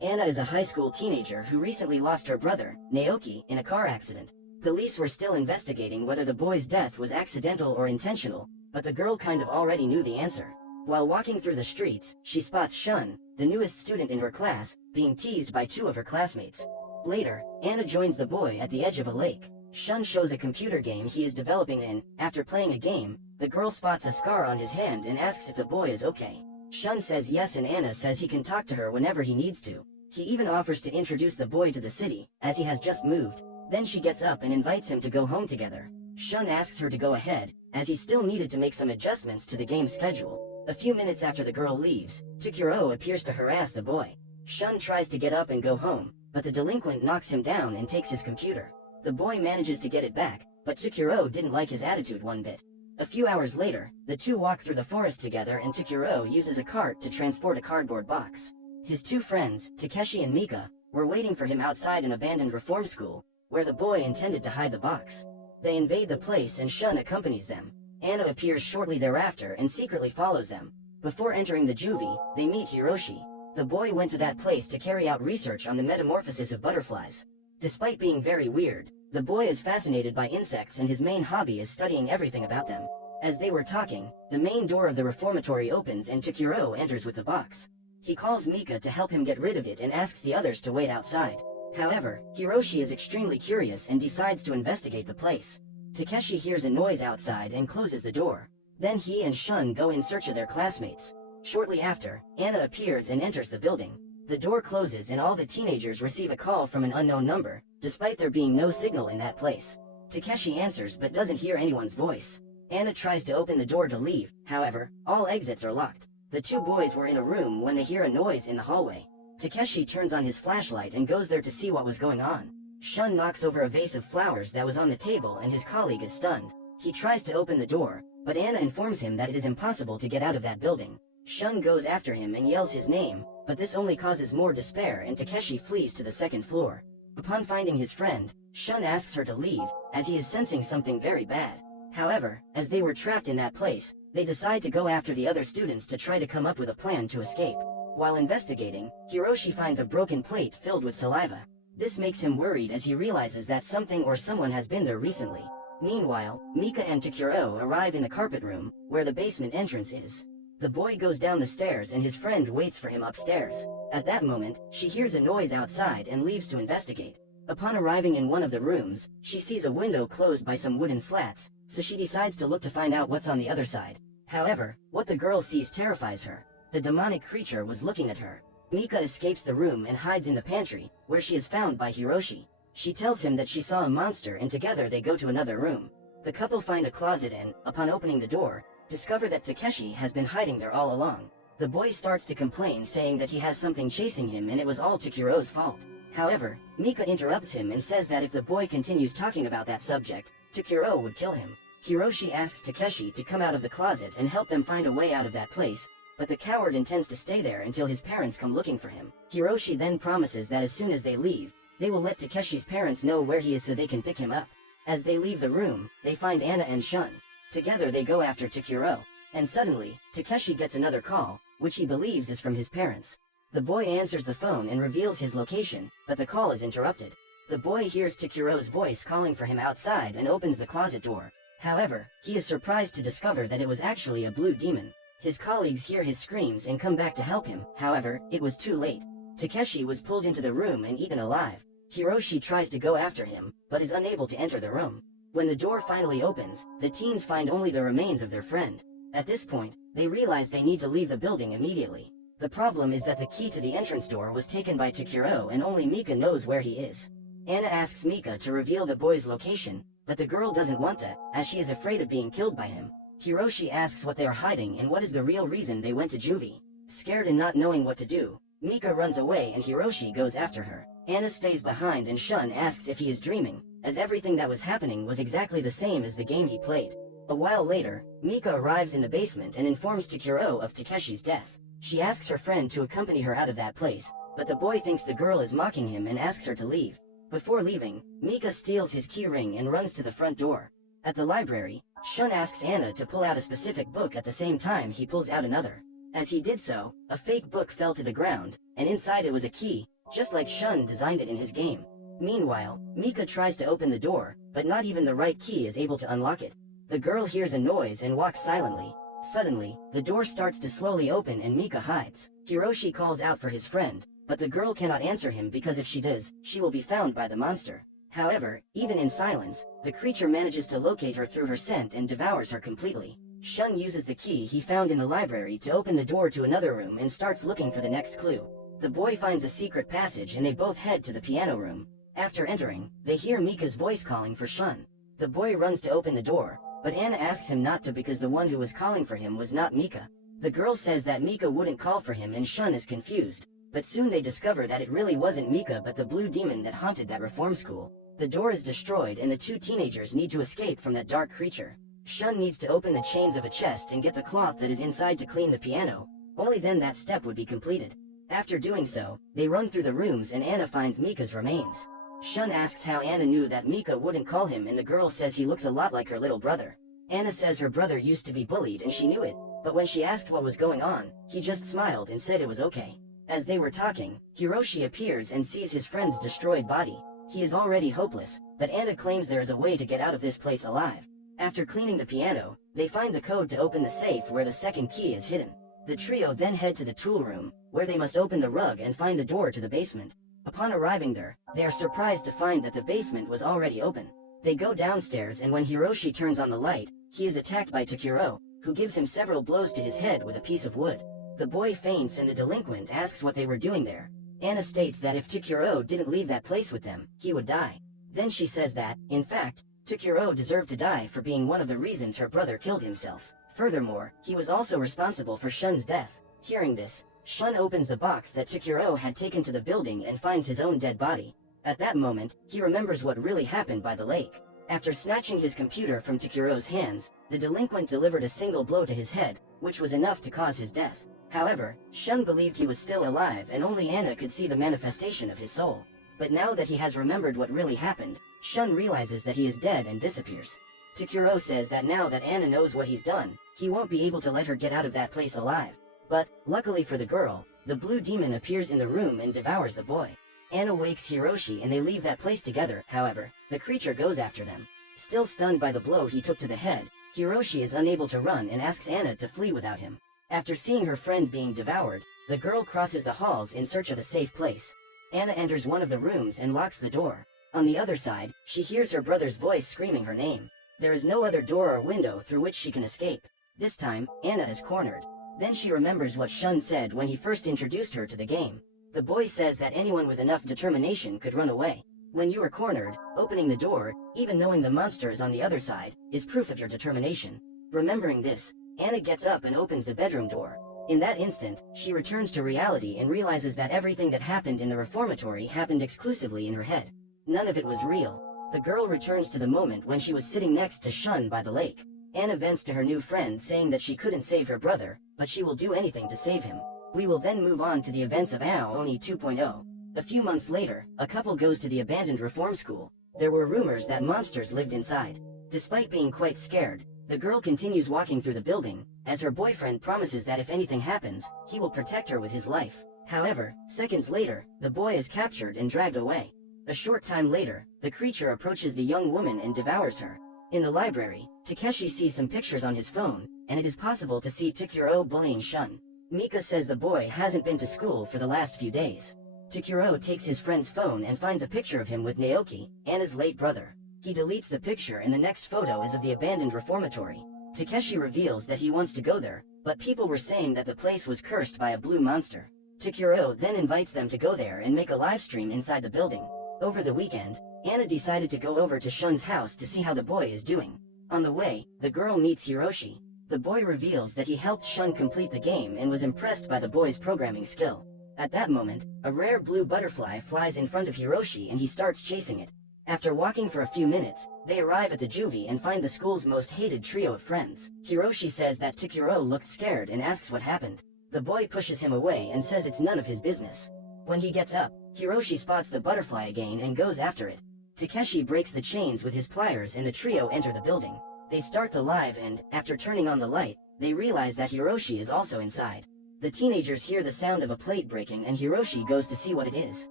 Anna is a high school teenager who recently lost her brother, Naoki, in a car accident. Police were still investigating whether the boy's death was accidental or intentional, but the girl kind of already knew the answer. While walking through the streets, she spots Shun, the newest student in her class, being teased by two of her classmates. Later, Anna joins the boy at the edge of a lake. Shun shows a computer game he is developing and, after playing a game, the girl spots a scar on his hand and asks if the boy is okay. Shun says yes and Anna says he can talk to her whenever he needs to. He even offers to introduce the boy to the city, as he has just moved. Then she gets up and invites him to go home together. Shun asks her to go ahead, as he still needed to make some adjustments to the game's schedule. A few minutes after the girl leaves, Takuro appears to harass the boy. Shun tries to get up and go home, but the delinquent knocks him down and takes his computer. The boy manages to get it back, but Takuro didn't like his attitude one bit. A few hours later, the two walk through the forest together and Takuro uses a cart to transport a cardboard box. His two friends, Takeshi and Mika, were waiting for him outside an abandoned reform school, where the boy intended to hide the box. They invade the place and Shun accompanies them. Anna appears shortly thereafter and secretly follows them. Before entering the juvie, they meet Hiroshi. The boy went to that place to carry out research on the metamorphosis of butterflies. Despite being very weird, the boy is fascinated by insects and his main hobby is studying everything about them. As they were talking, the main door of the reformatory opens and Takuro enters with the box. He calls Mika to help him get rid of it and asks the others to wait outside. However, Hiroshi is extremely curious and decides to investigate the place. Takeshi hears a noise outside and closes the door. Then he and Shun go in search of their classmates. Shortly after, Anna appears and enters the building. The door closes and all the teenagers receive a call from an unknown number, despite there being no signal in that place. Takeshi answers but doesn't hear anyone's voice. Anna tries to open the door to leave, however, all exits are locked. The two boys were in a room when they hear a noise in the hallway. Takeshi turns on his flashlight and goes there to see what was going on. Shun knocks over a vase of flowers that was on the table and his colleague is stunned. He tries to open the door, but Anna informs him that it is impossible to get out of that building. Shun goes after him and yells his name, but this only causes more despair and Takeshi flees to the second floor. Upon finding his friend, Shun asks her to leave, as he is sensing something very bad. However, as they were trapped in that place, they decide to go after the other students to try to come up with a plan to escape. While investigating, Hiroshi finds a broken plate filled with saliva. This makes him worried as he realizes that something or someone has been there recently. Meanwhile, Mika and Takuro arrive in the carpet room, where the basement entrance is. The boy goes down the stairs and his friend waits for him upstairs. At that moment, she hears a noise outside and leaves to investigate. Upon arriving in one of the rooms, she sees a window closed by some wooden slats, so she decides to look to find out what's on the other side. However, what the girl sees terrifies her. The demonic creature was looking at her. Mika escapes the room and hides in the pantry, where she is found by Hiroshi. She tells him that she saw a monster and together they go to another room. The couple find a closet and, upon opening the door, discover that Takeshi has been hiding there all along. The boy starts to complain saying that he has something chasing him and it was all Takuro's fault. However, Mika interrupts him and says that if the boy continues talking about that subject, Takuro would kill him. Hiroshi asks Takeshi to come out of the closet and help them find a way out of that place, but the coward intends to stay there until his parents come looking for him. Hiroshi then promises that as soon as they leave, they will let Takeshi's parents know where he is so they can pick him up. As they leave the room, they find Anna and Shun. Together they go after Takuro, and suddenly, Takeshi gets another call, which he believes is from his parents. The boy answers the phone and reveals his location, but the call is interrupted. The boy hears Takuro's voice calling for him outside and opens the closet door. However, he is surprised to discover that it was actually a blue demon. His colleagues hear his screams and come back to help him, however, it was too late. Takeshi was pulled into the room and eaten alive. Hiroshi tries to go after him, but is unable to enter the room. When the door finally opens, the teens find only the remains of their friend. At this point, they realize they need to leave the building immediately. The problem is that the key to the entrance door was taken by Takuro and only Mika knows where he is. Anna asks Mika to reveal the boy's location, but the girl doesn't want to, as she is afraid of being killed by him. Hiroshi asks what they are hiding and what is the real reason they went to juvie. Scared and not knowing what to do, Mika runs away and Hiroshi goes after her. Anna stays behind and Shun asks if he is dreaming, as everything that was happening was exactly the same as the game he played. A while later, Mika arrives in the basement and informs Takuro of Takeshi's death. She asks her friend to accompany her out of that place, but the boy thinks the girl is mocking him and asks her to leave. Before leaving, Mika steals his key ring and runs to the front door. At the library, Shun asks Anna to pull out a specific book at the same time he pulls out another. As he did so, a fake book fell to the ground, and inside it was a key, just like Shun designed it in his game. Meanwhile, Mika tries to open the door, but not even the right key is able to unlock it. The girl hears a noise and walks silently. Suddenly, the door starts to slowly open and Mika hides. Hiroshi calls out for his friend, but the girl cannot answer him because if she does, she will be found by the monster. However, even in silence, the creature manages to locate her through her scent and devours her completely. Shun uses the key he found in the library to open the door to another room and starts looking for the next clue. The boy finds a secret passage and they both head to the piano room. After entering, they hear Mika's voice calling for Shun. The boy runs to open the door, but Anna asks him not to because the one who was calling for him was not Mika. The girl says that Mika wouldn't call for him and Shun is confused, but soon they discover that it really wasn't Mika but the blue demon that haunted that reform school. The door is destroyed and the two teenagers need to escape from that dark creature. Shun needs to open the chains of a chest and get the cloth that is inside to clean the piano. Only then that step would be completed. After doing so, they run through the rooms and Anna finds Mika's remains. Shun asks how Anna knew that Mika wouldn't call him and the girl says he looks a lot like her little brother. Anna says her brother used to be bullied and she knew it, but when she asked what was going on, he just smiled and said it was okay. As they were talking, Hiroshi appears and sees his friend's destroyed body. He is already hopeless, but Anna claims there is a way to get out of this place alive. After cleaning the piano, they find the code to open the safe where the second key is hidden. The trio then head to the tool room, where they must open the rug and find the door to the basement. Upon arriving there, they are surprised to find that the basement was already open. They go downstairs and when Hiroshi turns on the light, he is attacked by Takuro, who gives him several blows to his head with a piece of wood. The boy faints and the delinquent asks what they were doing there. Anna states that if Takuro didn't leave that place with them, he would die. Then she says that, in fact, Takuro deserved to die for being one of the reasons her brother killed himself. Furthermore, he was also responsible for Shun's death. Hearing this, Shun opens the box that Takuro had taken to the building and finds his own dead body. At that moment, he remembers what really happened by the lake. After snatching his computer from Takuro's hands, the delinquent delivered a single blow to his head, which was enough to cause his death. However, Shun believed he was still alive and only Anna could see the manifestation of his soul. But now that he has remembered what really happened, Shun realizes that he is dead and disappears. Takuro says that now that Anna knows what he's done, he won't be able to let her get out of that place alive. But, luckily for the girl, the blue demon appears in the room and devours the boy. Anna wakes Hiroshi and they leave that place together. However, the creature goes after them. Still stunned by the blow he took to the head, Hiroshi is unable to run and asks Anna to flee without him. After seeing her friend being devoured, the girl crosses the halls in search of a safe place. Anna enters one of the rooms and locks the door. On the other side, she hears her brother's voice screaming her name. There is no other door or window through which she can escape. This time, Anna is cornered. Then she remembers what Shun said when he first introduced her to the game. The boy says that anyone with enough determination could run away. When you are cornered, opening the door, even knowing the monster is on the other side, is proof of your determination. Remembering this, Anna gets up and opens the bedroom door. In that instant, she returns to reality and realizes that everything that happened in the reformatory happened exclusively in her head. None of it was real. The girl returns to the moment when she was sitting next to Shun by the lake. Anna vents to her new friend saying that she couldn't save her brother, but she will do anything to save him. We will then move on to the events of Ao Oni 2.0. A few months later, a couple goes to the abandoned reform school. There were rumors that monsters lived inside. Despite being quite scared, the girl continues walking through the building, as her boyfriend promises that if anything happens, he will protect her with his life. However, seconds later, the boy is captured and dragged away. A short time later, the creature approaches the young woman and devours her. In the library, Takeshi sees some pictures on his phone, and it is possible to see Takuro bullying Shun. Mika says the boy hasn't been to school for the last few days. Takuro takes his friend's phone and finds a picture of him with Naoki, Anna's late brother. He deletes the picture and the next photo is of the abandoned reformatory. Takeshi reveals that he wants to go there, but people were saying that the place was cursed by a blue monster. Takuro then invites them to go there and make a live stream inside the building. Over the weekend, Anna decided to go over to Shun's house to see how the boy is doing. On the way, the girl meets Hiroshi. The boy reveals that he helped Shun complete the game and was impressed by the boy's programming skill. At that moment, a rare blue butterfly flies in front of Hiroshi and he starts chasing it. After walking for a few minutes, they arrive at the juvie and find the school's most hated trio of friends. Hiroshi says that Takuro looked scared and asks what happened. The boy pushes him away and says it's none of his business. When he gets up, Hiroshi spots the butterfly again and goes after it. Takeshi breaks the chains with his pliers and the trio enter the building. They start the live and, after turning on the light, they realize that Hiroshi is also inside. The teenagers hear the sound of a plate breaking and Hiroshi goes to see what it is.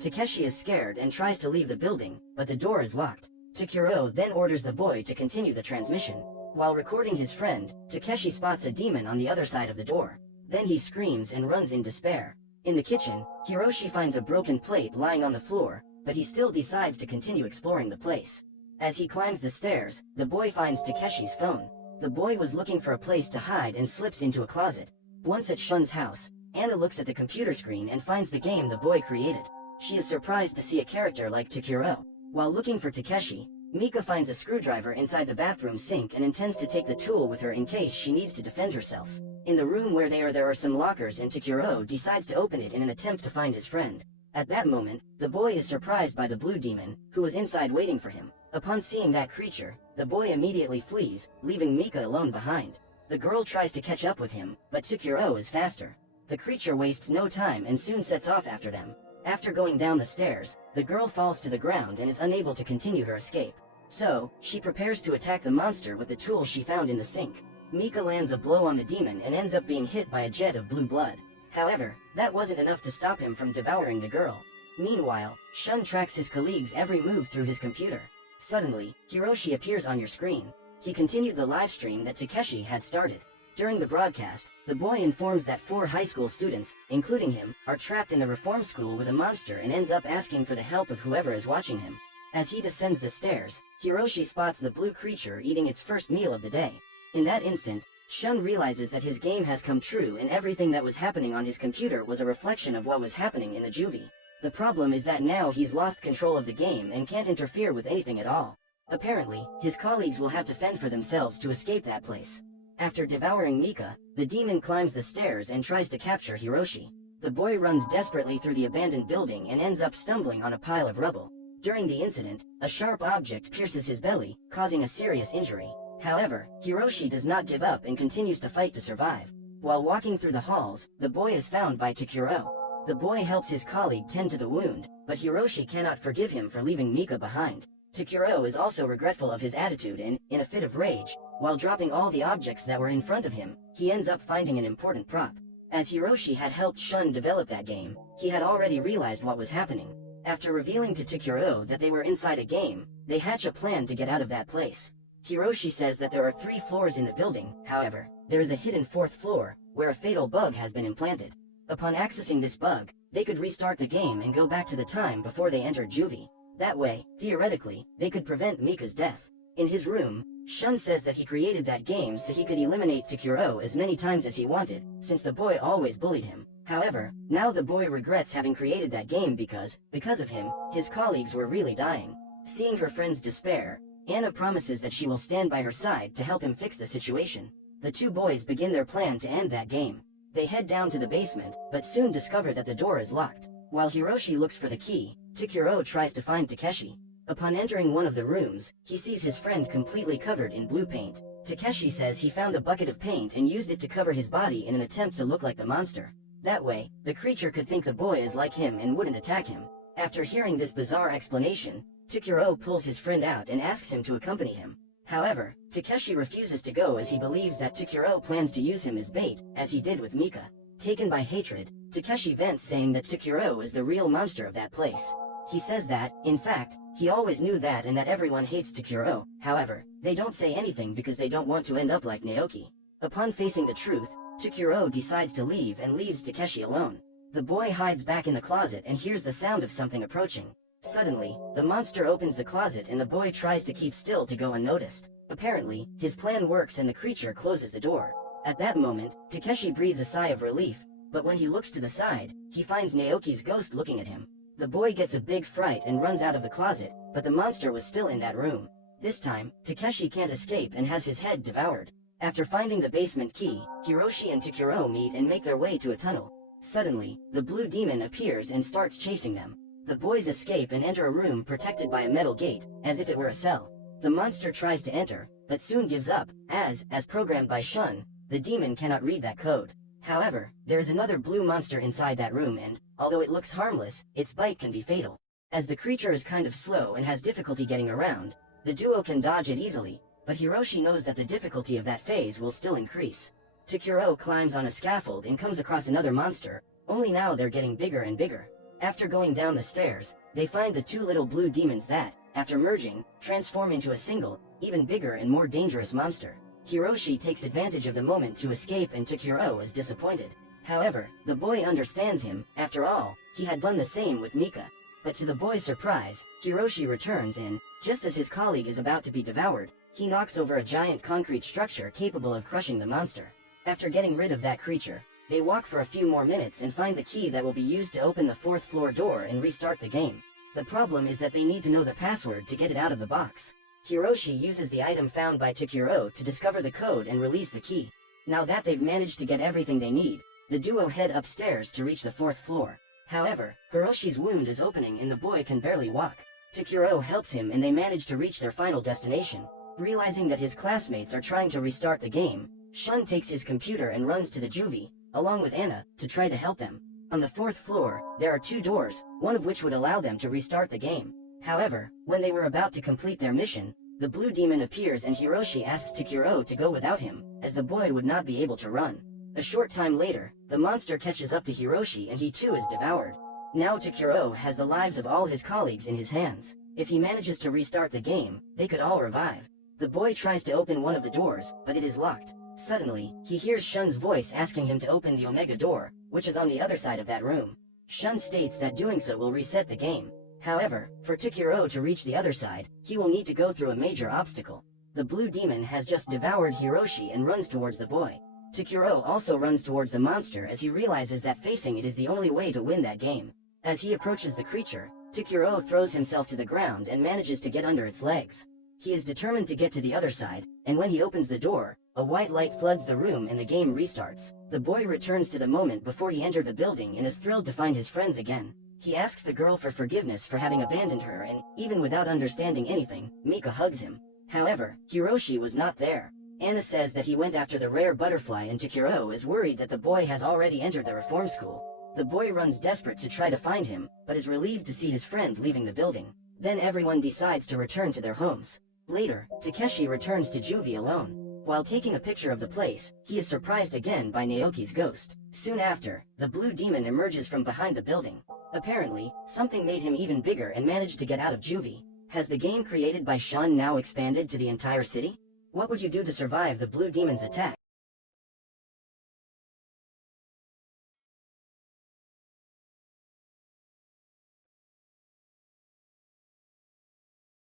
Takeshi is scared and tries to leave the building, but the door is locked. Takuro then orders the boy to continue the transmission. While recording his friend, Takeshi spots a demon on the other side of the door. Then he screams and runs in despair. In the kitchen, Hiroshi finds a broken plate lying on the floor, but he still decides to continue exploring the place. As he climbs the stairs, the boy finds Takeshi's phone. The boy was looking for a place to hide and slips into a closet. Once at Shun's house, Anna looks at the computer screen and finds the game the boy created. She is surprised to see a character like Takuro. While looking for Takeshi, Mika finds a screwdriver inside the bathroom sink and intends to take the tool with her in case she needs to defend herself. In the room where they are there are some lockers and Takuro decides to open it in an attempt to find his friend. At that moment, the boy is surprised by the blue demon, who was inside waiting for him. Upon seeing that creature, the boy immediately flees, leaving Mika alone behind. The girl tries to catch up with him, but Takuro is faster. The creature wastes no time and soon sets off after them. After going down the stairs, the girl falls to the ground and is unable to continue her escape. So, she prepares to attack the monster with the tool she found in the sink. Mika lands a blow on the demon and ends up being hit by a jet of blue blood. However, that wasn't enough to stop him from devouring the girl. Meanwhile, Shun tracks his colleague's every move through his computer. Suddenly, Hiroshi appears on your screen. He continued the live stream that Takeshi had started. During the broadcast, the boy informs that 4 high school students, including him, are trapped in the reform school with a monster and ends up asking for the help of whoever is watching him. As he descends the stairs, Hiroshi spots the blue creature eating its first meal of the day. In that instant, Shun realizes that his game has come true and everything that was happening on his computer was a reflection of what was happening in the juvie. The problem is that now he's lost control of the game and can't interfere with anything at all. Apparently, his colleagues will have to fend for themselves to escape that place. After devouring Mika, the demon climbs the stairs and tries to capture Hiroshi. The boy runs desperately through the abandoned building and ends up stumbling on a pile of rubble. During the incident, a sharp object pierces his belly, causing a serious injury. However, Hiroshi does not give up and continues to fight to survive. While walking through the halls, the boy is found by Takuro. The boy helps his colleague tend to the wound, but Hiroshi cannot forgive him for leaving Mika behind. Takuro is also regretful of his attitude and, in a fit of rage, while dropping all the objects that were in front of him, he ends up finding an important prop. As Hiroshi had helped Shun develop that game, he had already realized what was happening. After revealing to Takuro that they were inside a game, they hatch a plan to get out of that place. Hiroshi says that there are 3 floors in the building, however, there is a hidden 4th floor, where a fatal bug has been implanted. Upon accessing this bug, they could restart the game and go back to the time before they entered juvie. That way, theoretically, they could prevent Mika's death. In his room, Shun says that he created that game so he could eliminate Takuro as many times as he wanted, since the boy always bullied him. However, now the boy regrets having created that game because of him, his colleagues were really dying. Seeing her friend's despair, Anna promises that she will stand by her side to help him fix the situation. The 2 boys begin their plan to end that game. They head down to the basement, but soon discover that the door is locked. While Hiroshi looks for the key, Takuro tries to find Takeshi. Upon entering one of the rooms, he sees his friend completely covered in blue paint. Takeshi says he found a bucket of paint and used it to cover his body in an attempt to look like the monster. That way, the creature could think the boy is like him and wouldn't attack him. After hearing this bizarre explanation, Takuro pulls his friend out and asks him to accompany him. However, Takeshi refuses to go as he believes that Takuro plans to use him as bait, as he did with Mika. Taken by hatred, Takeshi vents saying that Takuro is the real monster of that place. He says that, in fact, he always knew that and that everyone hates Takuro. However, they don't say anything because they don't want to end up like Naoki. Upon facing the truth, Takuro decides to leave and leaves Takeshi alone. The boy hides back in the closet and hears the sound of something approaching. Suddenly, the monster opens the closet and the boy tries to keep still to go unnoticed. Apparently, his plan works and the creature closes the door. At that moment, Takeshi breathes a sigh of relief, but when he looks to the side, he finds Naoki's ghost looking at him. The boy gets a big fright and runs out of the closet, but the monster was still in that room. This time, Takeshi can't escape and has his head devoured. After finding the basement key, Hiroshi and Takuro meet and make their way to a tunnel. Suddenly, the blue demon appears and starts chasing them. The boys escape and enter a room protected by a metal gate, as if it were a cell. The monster tries to enter, but soon gives up, as programmed by Shun, the demon cannot read that code. However, there is another blue monster inside that room and, although it looks harmless, its bite can be fatal. As the creature is kind of slow and has difficulty getting around, the duo can dodge it easily, but Hiroshi knows that the difficulty of that phase will still increase. Takuro climbs on a scaffold and comes across another monster, only now they're getting bigger and bigger. After going down the stairs, they find the two little blue demons that, after merging, transform into a single, even bigger and more dangerous monster. Hiroshi takes advantage of the moment to escape and Takuro is disappointed. However, the boy understands him. After all, he had done the same with Mika. But to the boy's surprise, Hiroshi returns and, just as his colleague is about to be devoured, he knocks over a giant concrete structure capable of crushing the monster. After getting rid of that creature, they walk for a few more minutes and find the key that will be used to open the 4th floor door and restart the game. The problem is that they need to know the password to get it out of the box. Hiroshi uses the item found by Takuro to discover the code and release the key. Now that they've managed to get everything they need, the duo head upstairs to reach the 4th floor. However, Hiroshi's wound is opening and the boy can barely walk. Takuro helps him and they manage to reach their final destination. Realizing that his classmates are trying to restart the game, Shun takes his computer and runs to the juvie, along with Anna, to try to help them. On the 4th floor, there are 2 doors, one of which would allow them to restart the game. However, when they were about to complete their mission, the blue demon appears and Hiroshi asks Takuro to go without him, as the boy would not be able to run. A short time later, the monster catches up to Hiroshi and he too is devoured. Now Takuro has the lives of all his colleagues in his hands. If he manages to restart the game, they could all revive. The boy tries to open one of the doors, but it is locked. Suddenly, he hears Shun's voice asking him to open the Omega door, which is on the other side of that room. Shun states that doing so will reset the game. However, for Takuro to reach the other side, he will need to go through a major obstacle. The blue demon has just devoured Hiroshi and runs towards the boy. Takuro also runs towards the monster as he realizes that facing it is the only way to win that game. As he approaches the creature, Takuro throws himself to the ground and manages to get under its legs. He is determined to get to the other side, and when he opens the door, a white light floods the room and the game restarts. The boy returns to the moment before he entered the building and is thrilled to find his friends again. He asks the girl for forgiveness for having abandoned her and, even without understanding anything, Mika hugs him. However, Hiroshi was not there. Anna says that he went after the rare butterfly and Takuro is worried that the boy has already entered the reform school. The boy runs desperate to try to find him, but is relieved to see his friend leaving the building. Then everyone decides to return to their homes. Later, Takeshi returns to juvie alone. While taking a picture of the place, he is surprised again by Naoki's ghost. Soon after, the blue demon emerges from behind the building. Apparently, something made him even bigger and managed to get out of juvie. Has the game created by Shun now expanded to the entire city? What would you do to survive the blue demon's attack?